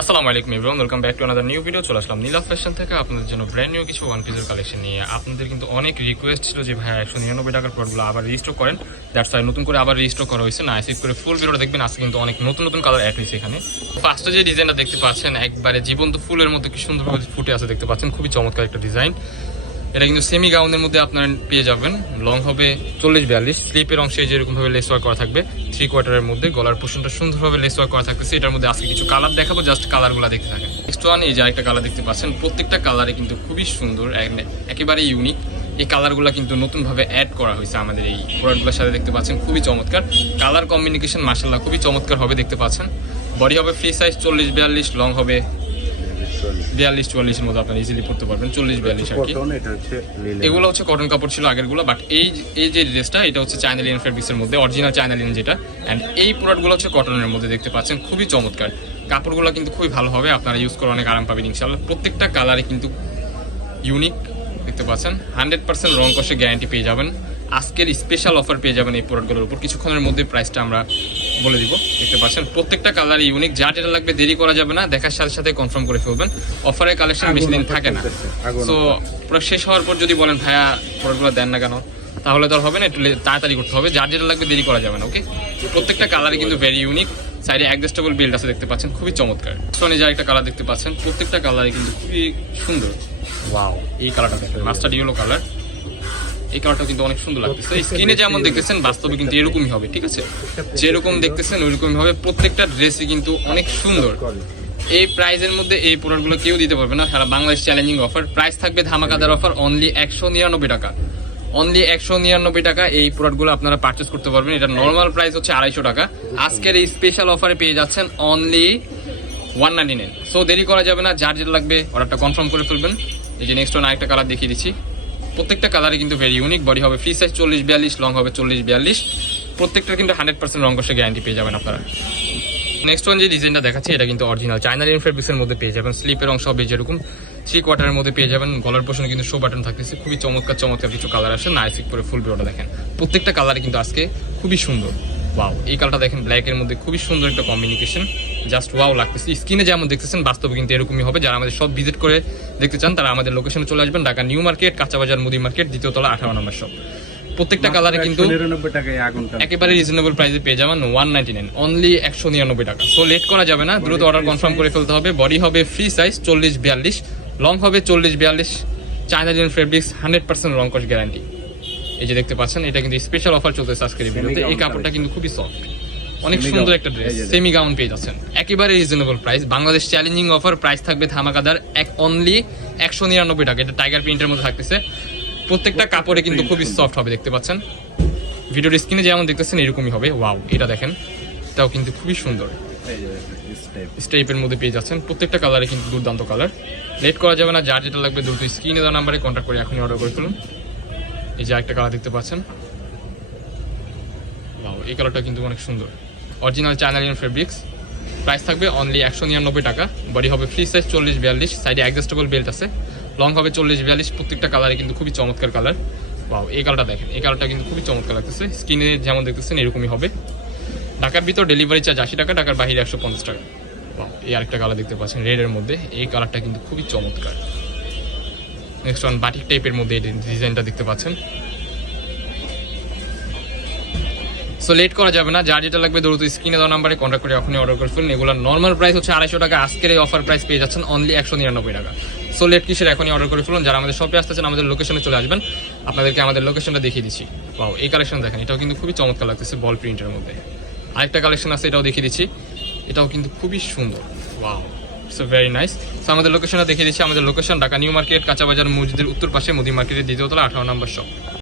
আসসালামু আলাইকুম everyone, welcome back to another new video. চলে আসলাম নীলা ফ্যাশন থেকে আপনাদের জন্য ব্র্যান্ড নিউ কিছু ওয়ান পিসের কালেকশন নিয়ে। আপনাদের কিন্তু অনেক রিকোয়েস্ট ছিল যে ভাই 199 টাকার প্রোডাক্টগুলো আবার রিস্টক করেন। দ্যাটস ওয়াই নতুন করে আবার রিস্টক করা হয়েছে। না আইসিপ করে ফুল ভিডিওটা দেখবেন। আজকে কিন্তু অনেক নতুন নতুন কালার অ্যাড হয়েছে এখানে। ফার্স্টে যে ডিজাইনটা দেখতে পাচ্ছেন একবারে জীবন্ত ফুলের মধ্যে কি সুন্দরভাবে ফুটে আছে দেখতে পাচ্ছেন, খুবই চমৎকার একটা ডিজাইন। এটা কিন্তু সেমি গাউনের মধ্যে আপনারা পেয়ে যাবেন। লং হবে 40-42, স্লিপের অংশে যেরকমভাবে লেস ওয়ার্ক করা থাকবে, 3/4 মধ্যে গলার পোর্শনটা সুন্দরভাবে লেস ওয়ার্ক করা থাকতেছে। এটার মধ্যে আজকে কিছু কালার দেখাবো, জাস্ট কালারগুলো দেখতে থাকেন। নেক্সট ওয়ান, এই যে একটা কালার দেখতে পাচ্ছেন, প্রত্যেকটা কালারে কিন্তু খুবই সুন্দর, একেবারে ইউনিক। এই কালারগুলো কিন্তু নতুনভাবে অ্যাড করা হয়েছে আমাদের এই প্রোডাক্টগুলোর সাথে, দেখতে পাচ্ছেন খুবই চমৎকার কালার কম্বিনেশন, মাশাআল্লাহ খুবই চমৎকার হবে দেখতে পাচ্ছেন। বডি হবে ফ্রি সাইজ 40-42, লং হবে 42-44 মধ্যে আপনারা ইজিলি পড়তে পারবেন। 40-42 আর কি। এগুলো হচ্ছে কটন কাপড় ছিল আগেরগুলো, বাট এই যে ড্রেসটা এটা হচ্ছে চায়না লিনেন ফেব্রিক্সের মধ্যে, অরিজিনাল চায়না লিনেন যেটা। অ্যান্ড এই প্রোডাক্টগুলো হচ্ছে কটনের মধ্যে দেখতে পাচ্ছেন, খুবই চমৎকার। কাপড়গুলো কিন্তু খুবই ভালো হবে, আপনারা ইউজ করে অনেক আরাম পাবেন ইনশাআল্লাহ। প্রত্যেকটা কালারে কিন্তু ইউনিক দেখতে পাচ্ছেন। 100% রং কষে গ্যারান্টি পেয়ে যাবেন। আজকের স্পেশাল অফার পেয়ে যাবেন এই প্রোডাক্টগুলোর উপর। কিছুক্ষণের মধ্যে প্রাইসটা আমরা বলে দিব। দেখতে পাচ্ছেন প্রত্যেকটা কালার ইউনিক, যা যেটা লাগবে দেরি করা যাবে না, দেখার সাথে সাথে কনফার্ম করে ফেলবেন। অফারের কালেকশন বেশি দিন থাকে না, সো পুরো শেষ হওয়ার পর যদি বলেন ভাইয়া প্রোডাক্টগুলো দেন না কেন, তাহলে তো আর হবে না, একটু তাড়াতাড়ি করতে হবে। যার যেটা লাগবে দেরি করা যাবে না। ওকে, প্রত্যেকটা কালারই কিন্তু ভেরি ইউনিক। সাইডে অ্যাডজাস্টেবল বেল্ট আছে দেখতে পাচ্ছেন, খুবই চমৎকার। সোনে যা একটা কালার দেখতে পাচ্ছেন, প্রত্যেকটা কালারই কিন্তু খুবই সুন্দর। ওয়াও, এই কালারটা দেখেন, মাস্টার্ড ইয়েলো কালার। এই কালারটা কিন্তু অনেক সুন্দর লাগতেছে। স্ক্রিনে যেমন দেখতেছেন বাস্তবে কিন্তু এরকমই হবে, ঠিক আছে? যেরকম দেখতেছেন ওইরকমই হবে। প্রত্যেকটা ড্রেসই কিন্তু অনেক সুন্দর। এই প্রাইজের মধ্যে এই প্রোডাক্টগুলো কেউ দিতে পারবে না, সারা বাংলাদেশ চ্যালেঞ্জিং অফার। প্রাইস থাকবে ধামাকাদার অফার, অনলি 199 টাকা। অনলি 199 টাকা এই প্রোডাক্টগুলো আপনারা পারচেস করতে পারবেন। এটা নর্মাল প্রাইস হচ্ছে 250 টাকা। আজকের এই স্পেশাল অফারে পেয়ে যাচ্ছেন অনলি 199। সো দেরি করা যাবে না, যার যেটা লাগবে অর্ডারটা কনফার্ম করে ফেলবেন। এই যে নেক্সট আরেকটা কালার দেখিয়ে দিচ্ছি। প্রত্যেকটা কালারে কিন্তু ভেরি ইউনিক। বডি হবে ফ্রি সাইজ 40-42, লং হবে 40-42। প্রত্যেকটা কিন্তু 100% রং কষে গ্যারান্টি পেয়ে যাবেন আপনারা। নেক্সট ওয়ান যে ডিজাইনটা দেখাচ্ছি এটা কিন্তু অরিজিনাল চায়না লিনেন ফেব্রিক্সের মধ্যে পেয়ে যাবেন। স্লিপের অংশ হবে যেরকম 3/4 মধ্যে পেয়ে যাবেন। গলার পোর্শনে কিন্তু শো বাটন থাকতেছে। খুবই চমৎকার চমৎকার কিছু কালার আসে। নাইসিক করে ফুল ভিডিওটা দেখেন, প্রত্যেকটা কালারে কিন্তু আজকে খুবই সুন্দর। ওয়াও, এই কালারটা দেখেন, ব্ল্যাকের মধ্যে খুবই সুন্দর একটা কম্বিনেশন, জাস্ট ওয়াও লাগতেছে। স্ক্রিনে যেমন দেখতেছেন বাস্তবে কিন্তু এরকমই হবে। যারা আমাদের সব ভিজিট করে দেখতে চান তারা আমাদের লোকেশনে চলে আসবেন, ঢাকা নিউ মার্কেট, কাঁচাবাজার মুদি মার্কেট, দ্বিতীয় তলা, 18 নম্বর শপ। প্রত্যেকটা কালারে কিন্তু একেবারে রিজনেবল প্রাইসে পেয়ে যাবেন। 199, অনলি 199 টাকা। সো লেট করা যাবে না, দ্রুত অর্ডার কনফার্ম করে ফেলতে হবে। বডি হবে ফ্রি সাইজ 40-42, লং হবে 40-42। চায়না লিনেন ফেব্রিক্স, 100% রং কস গ্যারান্টি। এই যে দেখতে পাচ্ছেন, এটা কিন্তু স্পেশাল অফার চলতেছে আজকের ভিডিওতে। এই কাপড়টা কিন্তু খুবই সফট, অনেক সুন্দর একটা ড্রেস। সেমি গাউন পেয়ে যাচ্ছেন, একেবারে reasonable price. Bangladesh challenging offer, price থাকবে ধামাকাদার অনলি 199 টাকা। এটা টাইগার প্রিন্টের মধ্যে থাকতেছে। প্রত্যেকটা কাপড়ে কিন্তু খুবই সফট হবে দেখতে পাচ্ছেন। ভিডিওর স্ক্রিনে যেমন দেখতেছেন এরকমই হবে। ওয়াও, এটা দেখেন, এটাও কিন্তু খুবই সুন্দর স্টাইপের মধ্যে পেয়ে যাচ্ছেন। প্রত্যেকটা কালারে কিন্তু দুর্দান্ত কালার। লেট করা যাবে না, যার যেটা লাগবে দ্রুত স্ক্রিনে দেওয়া নাম্বারে কন্ট্যাক্ট করে এখনই অর্ডার করে ফেলুন। এই যে একটা কালার দেখতে পাচ্ছেন, ওয়াও, এই কালারটা কিন্তু অনেক সুন্দর। Original China linen fabrics. Price থাকবে অনলি 199 টাকা। বডি হবে ফ্রি সাইজ 40-42, সাইডে অ্যাডজাস্টেবল বেল্ট আছে। লং হবে 40-42। প্রত্যেকটা কালারে কিন্তু খুবই চমৎকার কালার। ওয়াও, এই কালারটা দেখেন, এই কালারটা কিন্তু খুবই চমৎকার লাগতেছে। স্ক্রিনে যেমন দেখতেছেন এরকমই হবে। ঢাকার ভিতর ডেলিভারি চার্জ 80 টাকা, ঢাকার বাইরে 150 টাকা। ওয়াও, এই আরেকটা কালার দেখতে পাচ্ছেন রেডের মধ্যে। এই কালারটা কিন্তু খুবই চমৎকার। নেক্সট ওয়ান বাটিক টাইপের মধ্যে এই ডিজাইনটা দেখতে পাচ্ছেন। সো লেট করা যাবে না, যার যেটা লাগবে দ্রুত স্ক্রিনে দেওয়া নাম্বারে কন্ট্যাক্ট করে এখনই অর্ডার করে ফেলুন। এগুলোর নর্মাল প্রাইস হচ্ছে 250 টাকা। আজকের এই অফার প্রাইস পেয়ে যাচ্ছেন অনলি 199 টাকা। সো লেট কিসের, এখনই অর্ডার করে ফেলুন। যারা আমাদের শপে আসতে চান আমাদের লোকেশনে চলে আসবেন, আপনাদেরকে আমাদের লোকেশনটা দেখিয়ে দিচ্ছি। ওয়াও, এই কালেকশন দেখেন, এটাও কিন্তু খুবই চমৎকার লাগতেছে বল প্রিন্টের মধ্যে। আরেকটা কালেকশন আছে, এটাও দেখিয়ে দিচ্ছি। এটাও কিন্তু খুবই সুন্দর। Wow, so very nice. So আমাদের লোকেশনটা দেখিয়ে দিচ্ছি। আমাদের লোকেশন ঢাকা নিউ মার্কেট, কাঁচাবাজার মসজিদের উত্তর পাশে, মুদি মার্কেটের দ্বিতীয় তলা, 18 নম্বর শপ।